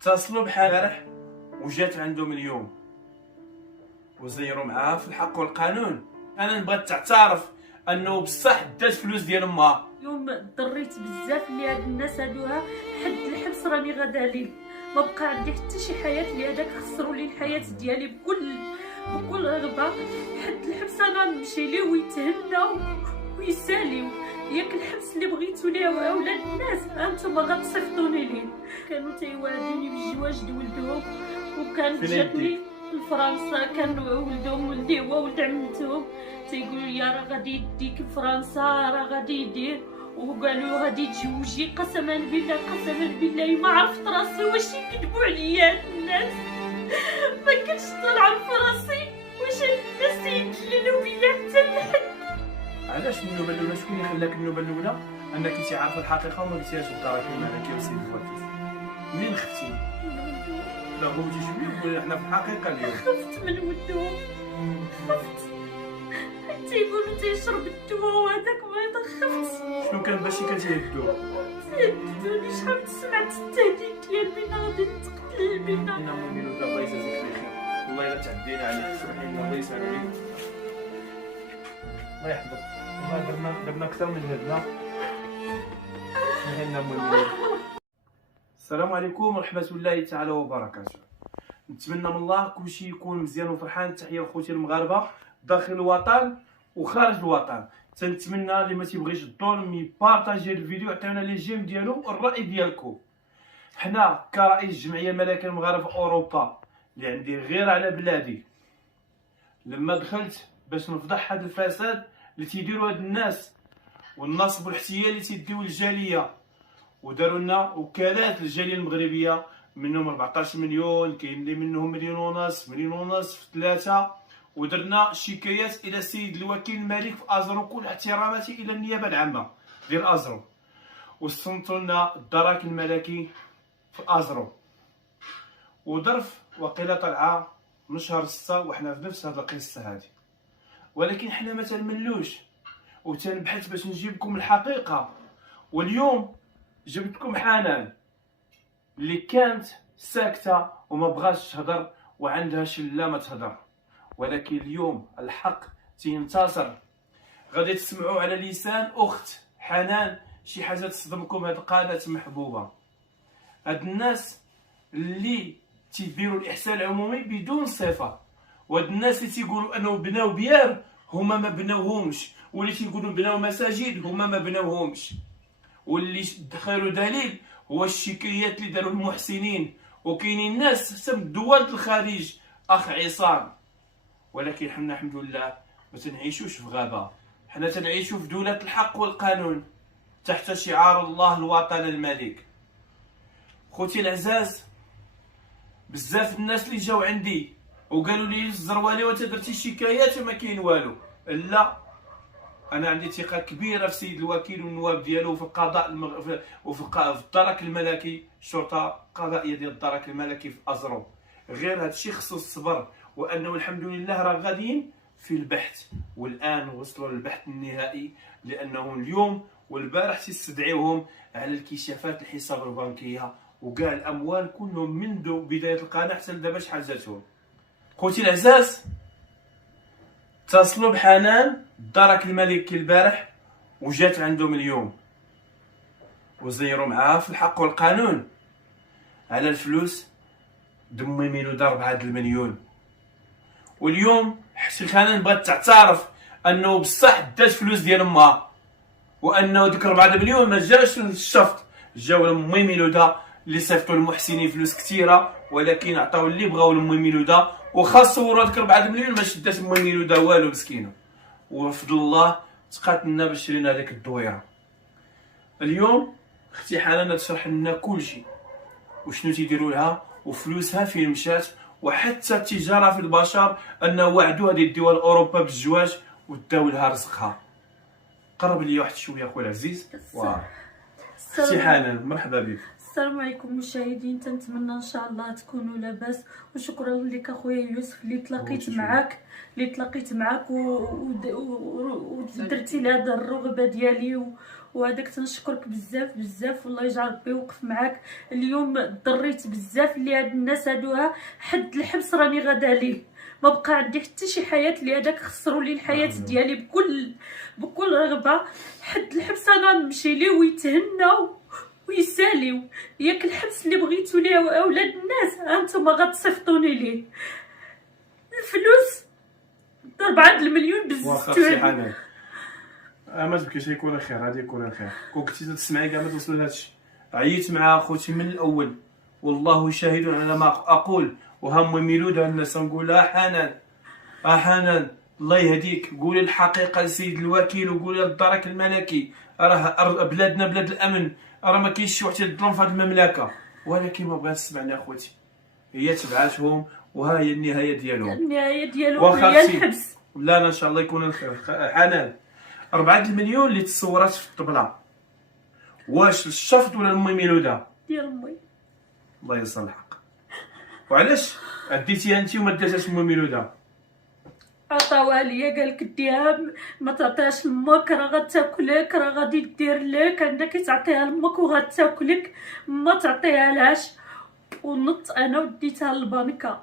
اتصلوا بحال البارح وجات عندهم اليوم وزيروا معاها في الحق والقانون. انا نبغى تعترف انه بصح دات فلوس ديال امها. اليوم ضريت بزاف اللي هاد الناس هادوها حد الحبس راني غادا عليه. ما بقى عندي حتى شي حياه اللي هذاك خسروا لي الحياه ديالي بكل رغبه. حد الحبس انا نمشي ليه ويتهنى ويساليو. ياك الحبس اللي بغيتو ليه اولاد الناس انتم غتصيفطوني ليه. كانوا تيوعدوني بالزواج د ولدهم وكانت جاتني لفرنسا. كان ولدهم ولدي هو ولد عمتهم تيقولوا لي راه غادي يديك لفرنسا راه غادي يدير وقالوا غادي تزوجي. قسما بالله ما عرفت راسي واش يكذبوا عليا هاد الناس. ما كنتش طالعه في راسي واش الناس يدللوا بيا حتى لحد. علاش النوبه الاولى؟ شكون اللي خلاك النوبه الاولى انك انت عارفه الحقيقه وما قلتيهاش للدراكين معك يا سيدي الفاتيس؟ منين خفتي؟ لا غوتي شويه حنا في الحقيقه اليوم. خفت من ولدهم خفت. تيقولوا تيشرب الدواء وهذاك مريض. خفت. شنو كان باش كتهدو؟ تهدوني شحال سمعت التهديد ديال بينا غادي تقتل بينا. انا مؤمن الله يجازيك بخير. والله الا تعدينا عليك. سبحان الله يسعد عليك. الله يحفظك. والله درنا اكثر من هدنا. سبحان الله. السلام عليكم ورحمه الله تعالى وبركاته. نتمنى من الله كلشي يكون مزيان وفرحان. تحيه لخوتي المغاربه داخل الوطن وخارج الوطن. تنتمنى اللي ما تيبغيش الظلم يبارطاجي الفيديو يعطيونا لي جيم ديالو والراي ديالكم. حنا كرئيس جمعيه ملاك المغاربه في اوروبا اللي عندي غير على بلادي، لما دخلت باش نفضح هذا الفساد اللي تيديروا هاد الناس والنصب والاحتيال اللي تيديو الجاليه، وداروا لنا وكالات للجاليه المغربيه منهم 14 مليون، كاين اللي منهم مليون ونص، مليون ونص في 3. ودرنا شكايات الى السيد الوكيل الملك في ازرو. كل احتراماتي الى النيابه العامه ديال ازرو، وصنتوا لنا الدرك الملكي في ازرو وظرف وقيله طلعه من شهر 6 وحنا في نفس هذه القصه هذه. ولكن حنا ما تنملوش وتنبحث باش نجيب لكم الحقيقه. واليوم جبتكم حنان اللي كانت ساكته وما بغاش تهضر وعندها شله ما تهضر، ولكن اليوم الحق تينتصر. غادي تسمعوا على لسان اخت حنان شي حاجه تصدمكم. هاد القناه محبوبه، هاد الناس اللي تيديروا الاحسان العمومي بدون صفه، وهاد الناس اللي تيقولوا انه بناو بيار هما ما بناوهمش، واللي تيقولوا بناو مساجد هما ما بناوهمش، واللي خير دليل هو الشكايات اللي داروا المحسنين. وكاينين ناس حتى من دول الخارج اخ عصام. ولكن حنا الحمد لله ما تنعيشوش في غابه، حنا تنعيشوا في دوله الحق والقانون تحت شعار الله الوطن الملك. خوتي العزاز، بزاف الناس اللي جاو عندي وقالوا لي الزروالي وانت درتي شكايات وما كاين والو. لا، انا عندي ثقه كبيره في السيد الوكيل والنواب ديالو وفي القضاء وفي الدرك الملكي، الشرطه القضائيه ديال الدرك الملكي في ازرو. غير هذا الشيء خصو الصبر، وانه الحمد لله راه غاديين في البحث، والان وصلوا للبحث النهائي، لانهم اليوم والبارح تستدعيوهم على الكشافات الحساب البنكيه وكاع الاموال كلهم منذ بدايه القناه حتى لدابا شحال جاتهم. خوتي العزاز، اتصلوا بحنان الدرك الملكي البارح وجات عندهم اليوم وزيروا معاها في الحق والقانون على الفلوس دمي ميلود 4 المليون. واليوم حسي حنان بغات تعترف انه بصح دات فلوس ديال امها، وانه ديك 4 مليون ما جاش للشفط، جاو لامي ميلوده اللي صيفطوا المحسنين فلوس كثيره، ولكن عطاو اللي بغاو لامي ميلوده. وخا صوروا هذيك 4 مليون ما شدات امي ميلوده والو مسكينه، وفضل الله تقاتلنا باش شرينا هذيك الدويره. اليوم اختي حنان تشرح لنا كلشي وشنو تيديروا لها وفلوسها فين مشات، وحتى التجاره في البشر انه وعدوا هذه الدول اوروبا بالزواج وداو لها رزقها. قرب لي واحد شويه اخويا العزيز. اختي حنان مرحبا بك. السلام عليكم مشاهدين، تنتمنى ان شاء الله تكونوا لاباس. وشكرا لك اخويا يوسف اللي تلاقيت معاك ودرتي لهذا الرغبه ديالي وهذاك تنشكرك بزاف بزاف، والله يجعل ربي يوقف معاك. اليوم ضريت بزاف اللي هاد الناس هادوها، حد الحبس راني غادا ليه، ما بقى عندي حتى شي حياه. اللي هذاك خسروا لي الحياه ديالي بكل رغبه. حد الحبس انا نمشي ليه ويتهناو ويساليو. ياك الحبس اللي بغيتو ليه اولاد الناس هانتوما غتصيفطوني ليه. الفلوس 4 المليون واخا سي بزاف. حنان ما تبكيش، يكون خير، غادي يكون خير. كون كنتي تسمعي كاع ما توصل لهادشي. عييت مع خوتي من الاول، والله شاهد على ما اقول. وهم ميلود الناس نقول حنان حنان الله يهديك، قولي الحقيقه لسيد الوكيل وقولي للدرك الملكي، راه بلادنا بلاد الامن، راه ما كاينش شي واحد يظلم في هذه المملكه. ولكن ما بغات تسمعني اخوتي، هي تبعاتهم وها هي النهايه ديالهم. النهايه ديالهم هي الحبس. لا ان شاء الله يكون الخير. حنان 4 المليون اللي تصورات في الطبله، واش الشفط ولا امي ميلوده ديال امي؟ الله يصلح الحق. وعلاش عديتيها انت وما داتهاش امي ميلوده؟ عطاوها ليا، قالك ديها ما تعطيهاش لامك، راه غتاكلك، راه غادي دير لك، عندك تعطيها لامك وغتاكلك، ما تعطيها لهاش. ونط انا وديتها للبنكه.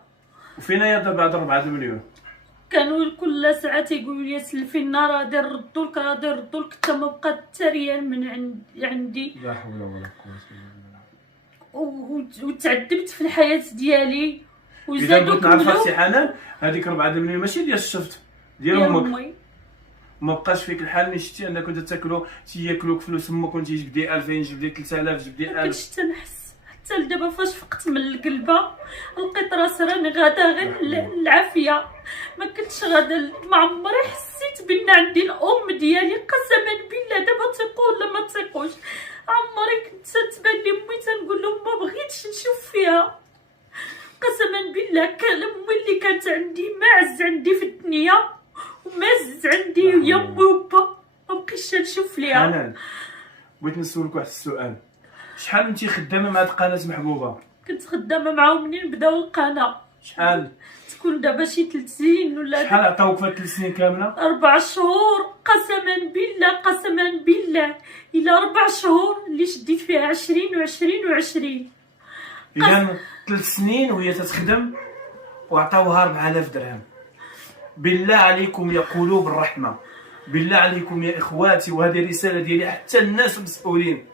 وفين هي دابا هاد 4 المليون؟ كانوا كل ساعه تيقولوا لي سلفي لنا، راه غادي نردوا لك، راه غادي نردوا لك، حتى ما بقى حتى ريال من عندي. لا حول ولا قوه الا بالله. وتعذبت في الحياه ديالي. اذا وزادوا بغيت نعرف كملوا. سي حنان، هذيك 4 المليون ماشي ديال الشفط، ديال ديال امك. امي. ما بقاش فيك الحال اللي شتي انك كنت تاكلوا تياكلوك فلوس امك، كنت تجيب دي 2000 جيب دي 3000 جيب دي 1000. مكنتش تنحس حتى لدابا. فاش فقت من القلبه لقيت راسي راني غادا غير العافيه. ما كنتش غادا، ما عمري حسيت بان عندي الام ديالي. قسما بالله دابا تيقول ولا ما تيقوش، عمري كنت تبان لي امي تنقول لهم ما بغيتش نشوف فيها. قسما بالله كان امي اللي كانت عندي معز عندي في الدنيا، ومعز عندي هي امي وبا، ما بقيتش نشوف ليها. حنان بغيت نسولك واحد السؤال، شحال انت خدامه مع هاد القناه محبوبه؟ كنت خدامه معاهم منين بداو القناه. شحال تكون دابا شي 3 سنين ولا شحال عطاوك في هاد 3 سنين كامله؟ 4 شهور. قسما بالله قسما بالله الا 4 شهور اللي شديت فيها 20 و20 و20. اذا 3 سنين وهي تتخدم وعطاوها 4000 درهم. بالله عليكم يا قلوب الرحمه، بالله عليكم يا اخواتي، وهذه رساله ديالي حتى الناس المسؤولين،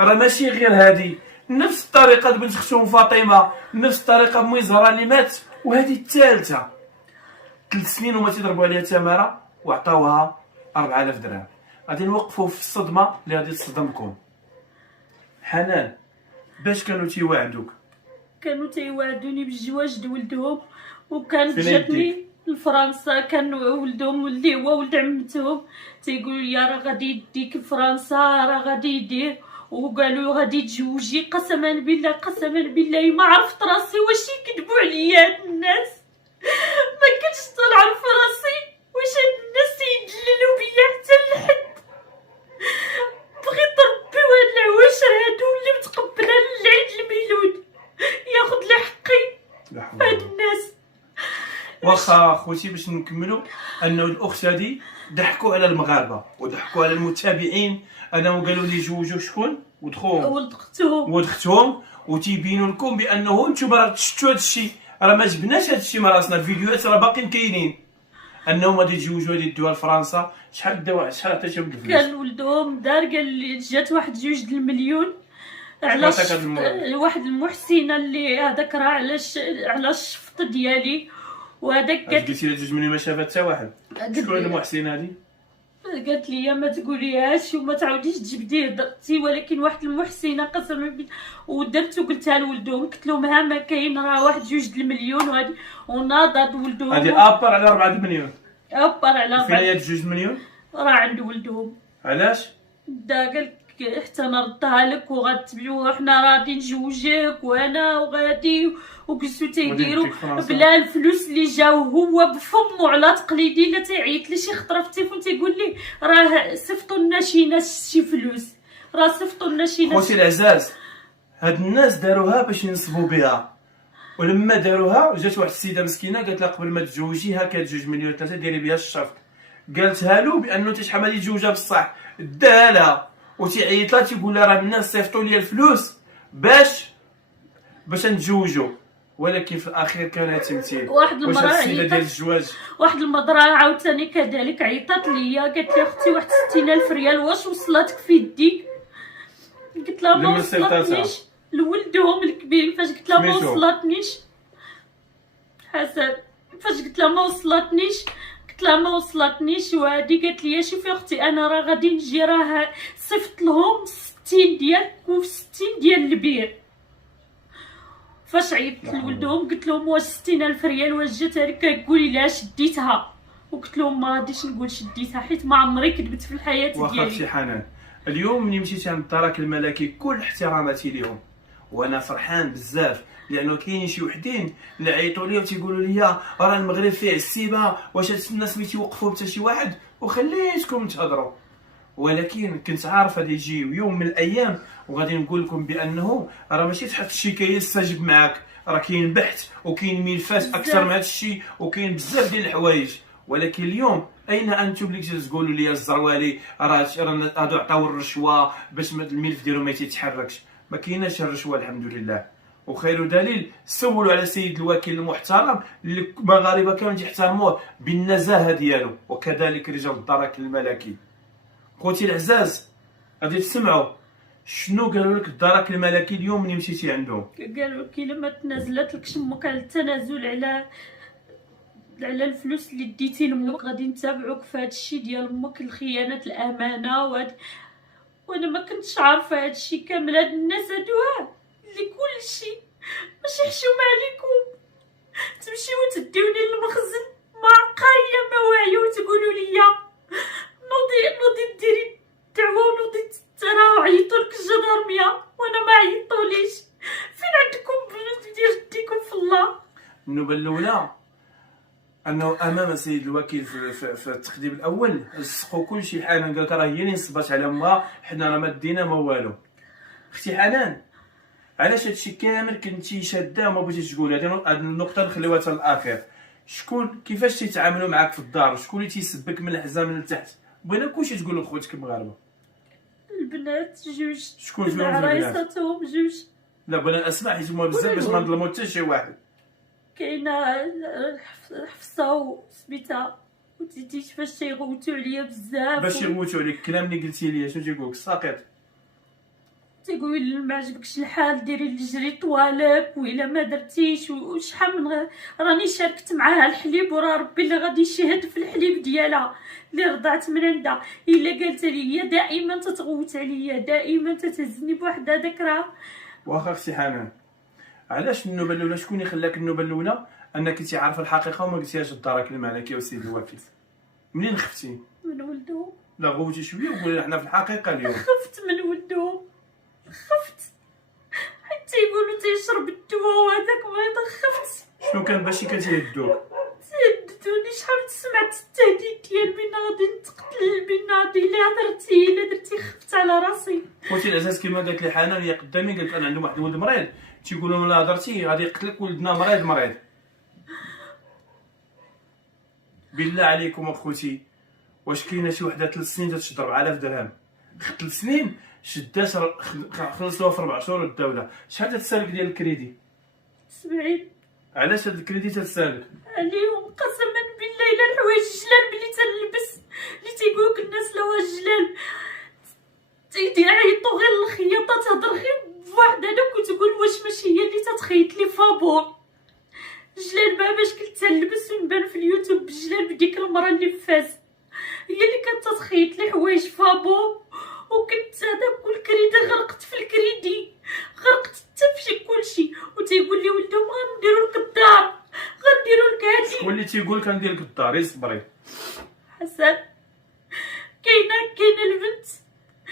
راه ماشي غير هذه، نفس الطريقه بنت اختهم فاطمه، نفس الطريقه امي زهره اللي مات، وهذه الثالثه 3 سنين وما تيضربوا عليها تماره وعطاوها 4000 درهم. غادي نوقفوا في الصدمه اللي غادي تصدمكم. حنان باش كانوا تيواعدوك؟ كانوا تيوعدوني بالزواج د ولدهم، وكانت فين جاتني لفرنسا. كان ولدهم اللي هو ولد عمتهم تيقولوا لي راه غادي يديك لفرنسا، راه غادي يدير، وقالوا غادي تزوجي. قسما بالله قسما بالله ما عرفت راسي واش يكذبوا عليا هاد الناس. ما كنتش طالعه في راسي واش هاد الناس يدللوا بيا حتى لحد. بغيت ربي وهاد العواشر هادو اللي متقبله للعيد الميلود ياخذ لي حقي. هاد الناس واخا خوتي باش نكملوا، انه الاخت هذه ضحكوا على المغاربه وضحكوا على المتابعين، انهم قالوا لي جوجوا شكون ولد اختهم وتيبينوا لكم بانه انتم راه شفتوا هذا الشيء، راه ما جبناش هذا الشيء من راسنا، الفيديوهات راه باقيين كاينين انهم غادي يتزوجوا غادي يدوها لفرنسا. شحال عطيتيهم بالفلوس؟ كان ولدهم دار قال لي جات واحد 2 المليون علاش واحد المحسنه اللي هذاك راه على الشفط ديالي. وهذاك قلتي لها 2 مليون ما شافت حتى واحد. شكون المحسنه هذه؟ قالت لي ما تقوليهاش وما تعاوديش تجبديه درتي، ولكن واحد المحسنه قسما بالله. ودرت وقلتها لولدهم، قلت لهم ها ما كاين راه واحد 2 المليون وهذه، وناضت ولدهم. هذه ابر على 4 مليون. ابر على 4. فين هي 2 مليون؟ راه عند ولدهم. علاش؟ دا قالك حتى نردها لك وغتبيعوها، حنا غادي نجوجك وانا وغادي. وجلسوا تيديروا بلا الفلوس اللي جاو، هو بفمو على تقليدي. لا تيعيط لي شي خطره في التليفون تيقول لي راه صيفطوا لنا شي فلوس، راه صيفطوا لنا شي ناس. خوتي العزاز، هاد الناس داروها باش ينصبوا بها، ولما داروها جات واحد السيده مسكينه قالت لها قبل ما تزوجي هاكا 2 مليون 3 ديري بها الشفط. قالتها له بانه انت شحال غادي تزوجها بصح، داها لها وتيعيط لها تيقول لها راه الناس صيفطوا لي الفلوس باش نتزوجوا، ولكن في الاخير كان تمثيل. واحد واش المراه السيده ديال عيطات، الزواج واحد المراه عاوتاني كذلك عيطات ليا قالت لي اختي واحد 60,000 ريال واش وصلتك في يديك؟ قلت لها ما لمن صيفطاتها؟ وصلتنيش. لولدهم الكبير فاش قلت لها ما سميتو؟ وصلتنيش حسن، فاش قلت لها ما وصلتنيش، قلت لها ما وصلتنيش وهادي قالت لي شوفي اختي انا راه غادي نجي، راه صيفط لهم 60 ديال و60 ديال البير. فاش عيطت لولدهم قلت لهم واش 60,000 ريال واش جاتها لك؟ كتقولي لا شديتها، وقلت لهم ما غاديش نقول شديتها حيت ما عمري كذبت في الحياه واخا ديالي. اختي حنان، اليوم ملي مشيتي عند الدرك الملكي كل احتراماتي ليهم، وانا فرحان بزاف لانه كاين شي وحدين اللي عيطوا لي وتيقولوا لي راه المغرب فيه السيبه، واش هاد الناس ما تيوقفوا حتى شي واحد، وخليتكم تهضروا. ولكن كنت عارف غادي يجي يوم من الايام وغادي نقول لكم بانه راه ماشي تحط شي كيستجيب معاك، راه كاين بحث وكاين ملفات اكثر من هذا الشيء وكاين بزاف ديال الحوايج. ولكن اليوم اين انتم اللي تقولوا لي الزروالي راه هادو عطاو الرشوه باش الملف ديالهم ما تيتحركش؟ ما كايناش الرشوه الحمد لله. وخير دليل سولوا على سيد الوكيل المحترم اللي المغاربه كانوا يحترموه بالنزاهه ديالو، وكذلك رجال الدرك الملكي. خوتي العزاز غادي تسمعوا شنو قالوا لك الدرك الملكي اليوم ملي مشيتي عندهم. قالوا لك الا ما تنازلت لكش امك على التنازل على الفلوس اللي ديتي لامك غادي نتابعوك في هذا الشيء ديال امك، الخيانه الامانه وانا ما كنتش عارفه هذا الشيء كامل. هاد الناس هادوها اللي كل شيء باش يحشوم عليكم تمشيو تديوني للمخزن مع قايه ما واعيه وتقولوا لي نوضي ديري دعوه ونوضي ترى عيطوا لك الجدارميه وانا ما عيطوليش. فين عندكم ديال ديكم في الله؟ النوبه الاولى انه امام سيد الوكيل في التقديم الاول سقوا كل شيء. حنان قالت راه هي اللي نصبات على امها، حنا راه ما دينا ما والو. اختي حنان علاش هادشي كامل كنتي شاده وما بغيتيش تقول؟ هاد النقطه نخليوها حتى الاخر. شكون كيفاش تيتعاملوا معاك في الدار؟ شكون اللي تيسبك من الحزام من التحت؟ بغينا كلشي تقول لخوتك المغاربه. البنات جوج، شكون فيهم البنات؟ عرايساتهم جوج. لا بغينا اسمع حيت هما بزاف باش ما نظلموا حتى شي واحد. كاينه حفصه وسميتها وتيتيش فاش تيغوتوا عليا بزاف باش يغوتوا عليك الكلام اللي قلتي لي شنو تيقول لك الساقط؟ تيقول لي ما عجبكش الحال ديري اللي جري طوالك والا ما درتيش. وشحال من راني شاركت معاها الحليب وراه ربي اللي غادي يشهد في الحليب ديالها اللي رضعت من عندها. الا قالت لي هي دائما تتغوت عليا، دائما تتهزني بواحد هذاك راه. واخا اختي حنان علاش النوبه الاولى؟ شكون اللي خلاك النوبه الاولى انك انت عارفه الحقيقه وما قلتيهاش للدرك الملكي والسيد الوكيل؟ منين خفتي؟ من ولدهم. لا غوتي شويه وقولي حنا في الحقيقه اليوم. خفت من ولدهم، خفت حيت تيقولوا تيشرب الدواء وهذاك مريض. خفت. شنو كان باش كتهدوك؟ تهددوني، شحال سمعت التهديد ديال بين غادي نتقتل، بين غادي الا درتي خفت على راسي. خوتي العزاز كما قالت لي حنان هي قدامي، قالت انا عندهم واحد الولد مريض تيقولوا لهم لا هضرتي غادي يقتلك ولدنا مريض. بالله عليكم اخوتي واش كاينه شي وحده 3 سنين تشد 4000 درهم؟ 3 سنين شدات خلصوها في 4 شهور الدوله. شحال تتسالك ديال الكريدي؟ 70. علاش هاد الكريدي تتسالك؟ عليهم قسما بالله الا الحوايج الجلال بلي تنلبس اللي تيقولوك الناس لو الجلال تيعيطوا غير الخياطه تهضر غير بواحد هذاك وتقول واش ماشي هي اللي تتخيط لي فابور جلال بقى باش كنت تلبس ونبان في اليوتيوب بجلال بديك المراه اللي في فاس هي اللي كانت تخيط لي حوايج فابور. وكنت هذاك والكريدي غرقت في الكريدي، غرقت حتى في كلشي. وتيقول لي ولدهم غنديروا لك الدار، غنديروا لك هادي. شكون اللي تيقول لك ندير لك الدار؟ صبري حسن كاينه البنت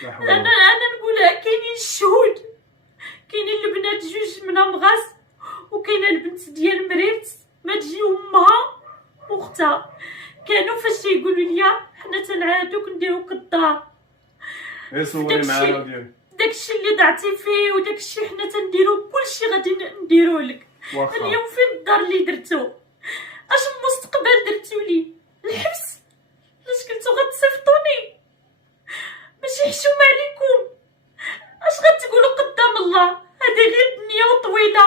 انا نقولها، كاينين الشهود، كاينين البنات جوج منها مغاس وكاينه البنت ديال مريت ما تجي امها واختها. كانوا فاش تيقولوا لي حنا تنعادوك نديروك الدار. صوري معايا ديالك داكشي اللي ضعتي فيه وداكشي حنا تنديرو كلشي غادي نديرو لك. اليوم فين الدار اللي درتو؟ اش المستقبل درتو لي؟ الحبس؟ علاش كنتو غتصيفطوني؟ ماشي حشومه عليكم. اش غتقولوا قدام الله؟ هذه غير الدنيا وطويله،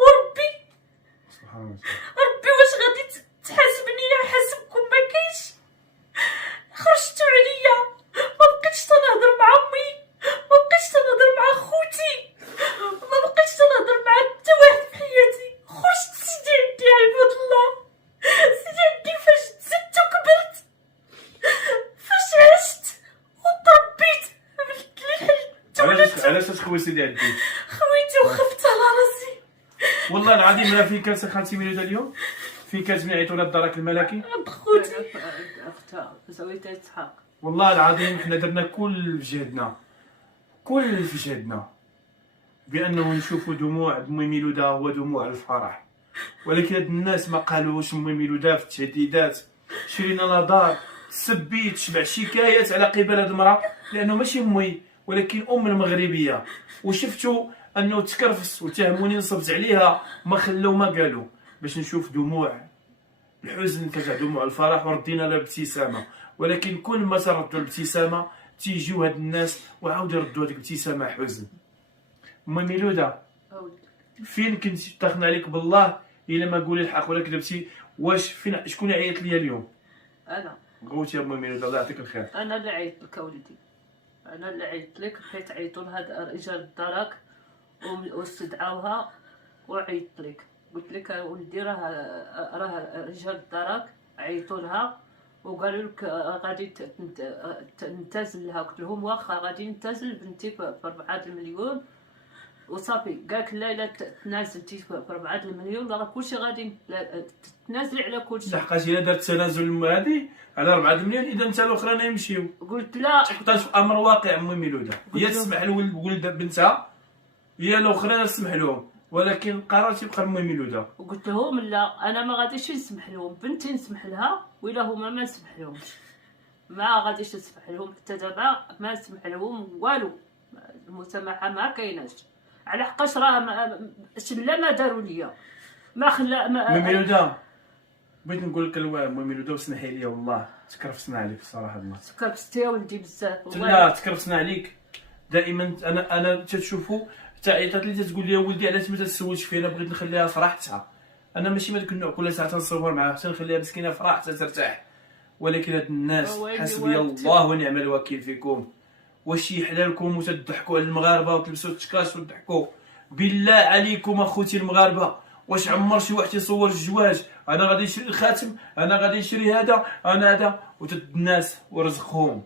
وربي سبحان الله. ربي واش غادي تحاسبني حاسبكم؟ ما كاينش. خرجتوا عليا، ما بقيتش تنهضر مع امي، ما بقيتش تنهضر مع خوتي، ما بقيتش تنهضر مع حتى واحد في حياتي. خرجت سيدي عندي عباد الله، سيدي عندي فاش تزدت وكبرت، فاش عشت وتربيت، عملت لي الحل. علاش تخوي سيدي عندي؟ خويتي وخفت على راسي. والله العظيم راه فين كانت خالتي ميلودة اليوم، فين كانت من عيطوا لها الدرك الملكي. عند خوتي اختها زويتها اسحاق. والله العظيم حنا درنا كل في جهدنا، كل في جهدنا بانه نشوفوا دموع امي ميلودة هو دموع الفرح، ولكن هاد الناس ما قالوش امي ميلودة في التهديدات. شرينا لها دار، سبيت شبع شكايات على قبل هاد المراه، لانه ماشي امي ولكن ام المغربيه. وشفتوا انه تكرفس وتهموني نصبت عليها، ما خلوا ما قالوا، باش نشوف دموع الحزن كتاع دموع الفرح، وردينا لها ابتسامه. ولكن كل ما تردوا الابتسامه تيجيو هاد الناس وعاود يردوا هذيك الابتسامه حزن. امي ميلودة فين كنتي؟ تاخنا عليك بالله الا ما قولي الحق ولا كذبتي. واش فين؟ شكون عيط ليا اليوم؟ انا غوتي يا امي ميلودة الله يعطيك الخير. انا اللي عيطت لك ولدي، انا اللي عيطت لك حيت عيطوا لها رجال الدرك واستدعوها وعيطت لك. قلت لك ولدي راه رجال الدرك عيطوا لها وقالوا لك غادي ننتزل لها. قلت لهم واخا غادي ننتزل بنتي ب 4 المليون وصافي. قالك لا تنازلتي ب 4 المليون راه كلشي غادي تنازلي على كلشي. لحقاش الا درت تنازل هذه على 4 مليون اذا انت الاخرين يمشيو. قلت لا، حطات في امر واقع امي ميلودة، هي تسمح لولد بنتها، هي الاخرين تسمح لهم، ولكن القرار تيبقى امي ميلودة. وقلت لهم لا انا ما غاديش نسمح لهم، بنتي نسمح لها ولا هما ما نسمح لهمش، ما غاديش نسمح لهم حتى دابا، ما نسمح لهم والو. المسامحه ما كايناش، على حقاش راه شله ما داروا ليا، ما خلا امي ميلودة بغيت نقول لك امي ميلودة وسمحي لي والله تكرفسنا عليك الصراحه المرة. تكرفست يا ولدي بزاف والله. لا تكرفسنا عليك دائما. انا تتشوفوا حتى عيطات لي تقول لي ولدي علاش ما تتسولش فينا، بغيت نخليها في راحتها. انا ماشي من داك النوع كل ساعه تنصور معاها، حتى نخليها مسكينه في راحتها ترتاح. ولكن هاد الناس حسبي الله ونعم الوكيل فيكم. واش يحلالكم وتضحكوا على المغاربه وتلبسوا التشكاش وتضحكوا؟ بالله عليكم اخوتي المغاربه، واش عمر شي واحد يصور الزواج انا غادي نشري الخاتم، انا غادي نشري هذا، انا هذا، وتد الناس ورزقهم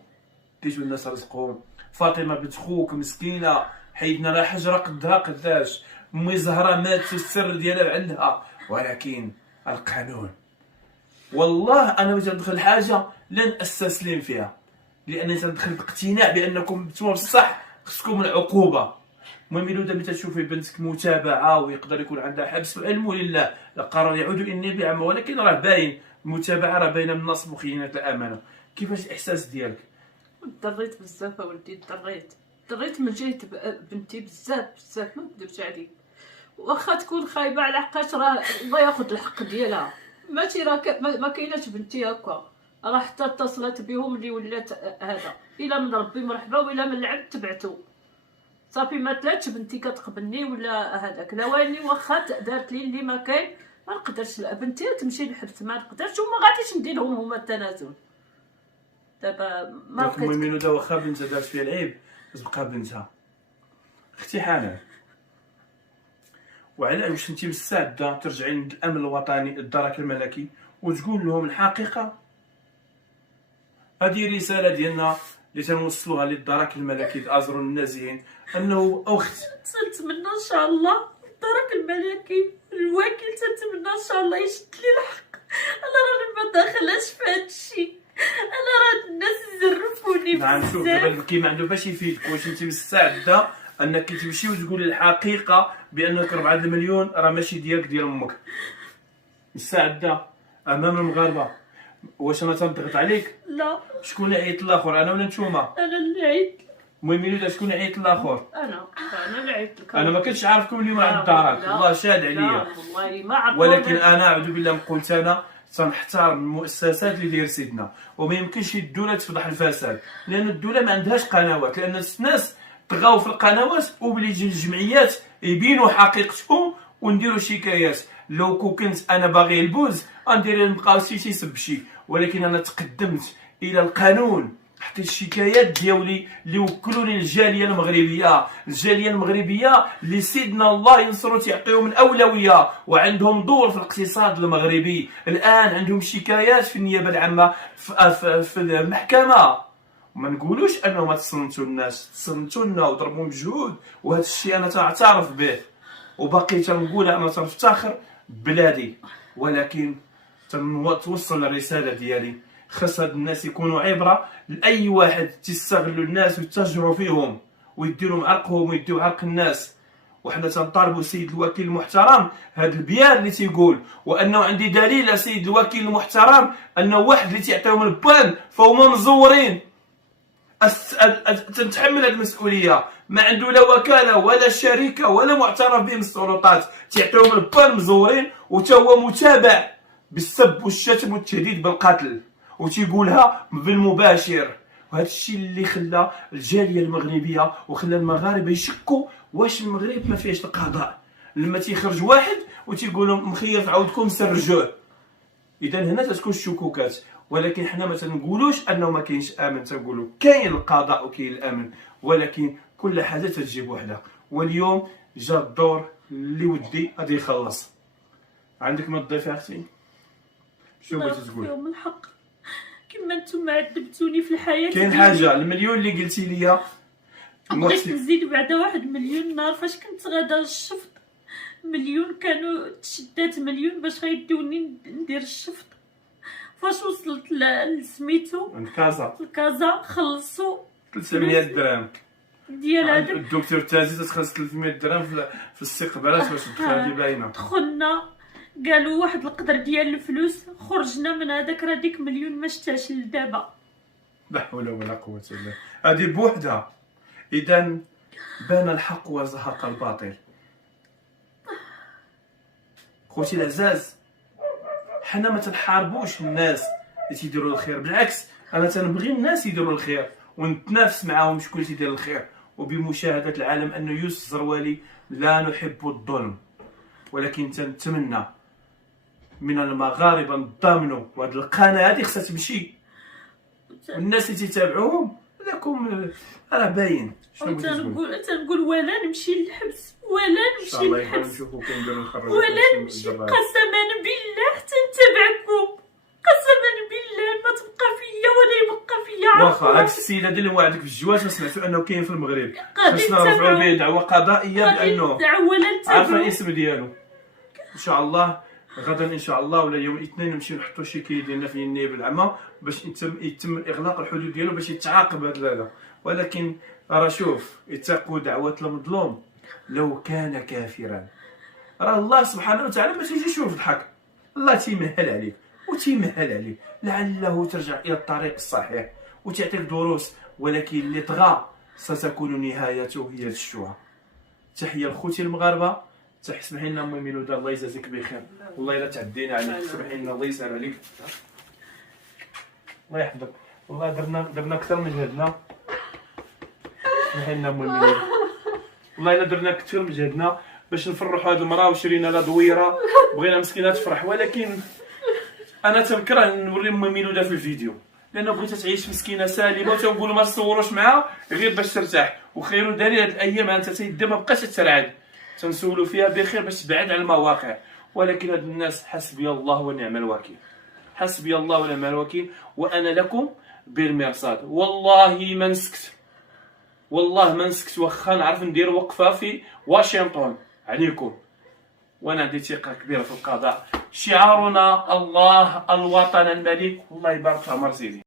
كيجيو الناس رزقهم. فاطمه بنت خوك مسكينه حيدنا لها حجره قدها قداش، امي زهره ماتت السر ديالها عندها، ولكن القانون والله انا ملي تندخل حاجه لن استسلم فيها، لانني تندخل باقتناع بانكم نتوما بصح خصكم العقوبه. المهم ميلودة ملي تشوفي بنتك متابعه ويقدر يكون عندها حبس، علمه لله القرار يعود اني بعمه، ولكن راه باين المتابعه راه باينه من النصب وخيانه الامانه. كيفاش الاحساس ديالك؟ ضريت بزاف ولدي، ضريت من جهه بنتي بزاف ما نكذبش عليك. واخا تكون خايبه على حقاش راه الله ياخذ الحق ديالها، ماشي راه ما كايناش بنتي هكا، راه حتى اتصلت بهم اللي ولات هذا الا من ربي مرحبا وإلا من العبد تبعتو صافي. ما طلعتش بنتي كتقبلني ولا هذاك لا والي، واخا دارت لي اللي ما كاين ما نقدرش بنتي تمشي للحبس، ما نقدرش وما غاديش ندير لهم هما التنازل. دابا ما بقيت. المهم ميلودة واخا بنتها دارت فيها العيب تبقى بنتها. اختي حنان، وعلى واش انت مستعده ترجعي عند الامن الوطني الدرك الملكي وتقول لهم الحقيقه؟ هذه رساله ديالنا اللي تنوصلوها للدرك الملكي الازر النازحين، انه اخت تنتمنى ان شاء الله الدرك الملكي الوكيل، تنتمنى ان شاء الله يشد لي الحق. انا راني ما داخلاش في هذا الشيء، انا راه الناس يزرفوني نعم. شوف دابا البكي ما عنده باش يفيدك. واش انت مستعده انك تمشي وتقولي الحقيقه بانك 4 المليون راه ماشي ديالك ديال امك؟ مستعده امام المغاربه؟ واش انا تنضغط عليك؟ لا. شكون عيط الاخر، انا ولا نتوما؟ انا اللي عيط. المهم ميلودة شكون عيط الاخر؟ انا اللي عيطت لك. انا ما كنتش عارفكم اليوم عند الدارات، الله شاد عليا. والله ما عرفت. ولكن انا اعوذ بالله من قلت انا تنحترم المؤسسات اللي داير سيدنا، وما يمكنش الدوله تفضح الفساد، لان الدوله ما عندهاش قنوات، لان الناس طغاو في القنوات وبلي يجي الجمعيات يبينوا حقيقتهم ونديروا شكايات. لو كنت انا باغي البوز غندير نبقاو شي يسب شي، ولكن انا تقدمت الى القانون، حتى الشكايات ديالي اللي وكلوني الجاليه المغربيه اللي سيدنا الله ينصرو تعطيهم الاولويه وعندهم دور في الاقتصاد المغربي. الان عندهم شكايات في النيابه العامه في المحكمه. ما نقولوش انهم تصنتوا الناس، تصنتوا لنا وضربوا مجهود، وهذا الشيء انا تعترف به وباقي تنقول انا تنفتخر ببلادي، ولكن توصل الرساله ديالي. خاص هاد الناس يكونوا عبره لاي واحد تيستغلوا الناس ويتاجروا فيهم ويديروا عرقهم ويديروا عرق الناس. وحنا تنطالبوا السيد الوكيل المحترم هذا البيان اللي تيقول، وانه عندي دليل السيد الوكيل المحترم انه واحد اللي تيعطيهم البان فهما مزورين. تنتحمل هذه المسؤوليه، ما عنده لا وكاله ولا شركه ولا معترف به من السلطات، تيعطيهم البان مزورين، وتا هو متابع بالسب والشتم والتهديد بالقتل وتيقولها بالمباشر. وهذا الشيء اللي خلى الجاليه المغربيه وخلى المغاربه يشكوا واش المغرب ما فيهش القضاء، لما تيخرج واحد وتيقولوا مخير في عودكم سرجوه. اذا هنا تتكون الشكوكات، ولكن حنا ما تنقولوش انه ما كاينش امن، تنقولوا كاين القضاء وكاين الامن، ولكن كل حاجه تجيب وحده. واليوم جا الدور اللي ودي غادي يخلص. عندك ما تضيف اختي؟ شنو بغيتي تقول؟ يوم الحق كما نتوما عذبتوني في الحياه، كاين حاجه المليون اللي قلتي لي بغيت نزيد بعدا 1 مليون نهار فاش كنت غادا الشفط. مليون كانوا تشدات مليون باش غيدوني ندير الشفط. فاش وصلت لسميتو الكازا خلصوا 300 درهم ديال هذاك الدكتور تازي تخلص 300 درهم في الاستقبالات باش تدخل باينه. دخلنا قالوا واحد القدر ديال الفلوس، خرجنا من هذاك راه ديك مليون ما شتاش لدابا. لا حول ولا قوه الا بالله. هذه بوحدها. اذا بان الحق وزهق الباطل. خوتي العزاز، حنا ما تنحاربوش الناس اللي تيديروا الخير، بالعكس انا تنبغي الناس يديروا الخير ونتنافس معاهم شكون تيدير الخير. وبمشاهده العالم انه يوسف الزروالي لا نحب الظلم، ولكن تنتمنى من المغاربه نضامنوا وهاد القناه هذه خصها تمشي، الناس اللي تيتابعوهم لكم راه باين. شنو تنقول ولا نمشي للحبس ولا نمشي للحبس ولا نمشي، قسما بالله حتى نتابعكم، قسما بالله ما تبقى فيا ولا يبقى فيا. واخا هاك السيد هذا اللي وعدك في الجواز سمعتوا انه كاين في المغرب، خصنا نرفعوا به دعوه قضائيه بانه عارفه الاسم ديالو. ان شاء الله غدا ان شاء الله ولا يوم الاثنين نمشيو نحطوا شكايه ديالنا في النيابه العامه باش يتم اغلاق الحدود ديالو باش يتعاقب هذا. ولكن راه شوف، اتقوا دعوه المظلوم لو كان كافرا. راه الله سبحانه وتعالى ما تيجيش يفضحك، الله تيمهل عليك وتيمهل عليك لعله ترجع الى الطريق الصحيح وتعطيك دروس. ولكن اللي طغى ستكون نهايته هي الشوع. تحيه لخوتي المغاربه. اسمحي لنا امي ميلوده الله يجازيك بخير، والله الا تعدينا عليك، سمحي لنا الله يسهل عليك، الله يحفظك. والله درنا اكثر من جهدنا. سمحي لنا امي ميلوده، والله الا درنا كثير من جهدنا باش نفرحوا هذه المراه وشرينا لها دويره، بغينا مسكينه تفرح. ولكن انا تنكره نوري امي ميلوده في الفيديو لانه بغيت تعيش مسكينه سالمه، وتنقولوا ما تصوروش معها غير باش ترتاح. وخير دليل هذه الايام انت تيدي ما بقاش ترعد، تنسولوا فيها بخير باش تبعد على المواقع. ولكن هاد الناس حسبي الله ونعم الوكيل، حسبي الله ونعم الوكيل، وانا لكم بالمرصاد. والله ما نسكت، والله ما نسكت، واخا نعرف ندير وقفه في واشنطن عليكم، وانا عندي ثقه كبيره في القضاء. شعارنا الله الوطن الملك. الله يبارك في عمر سيدي.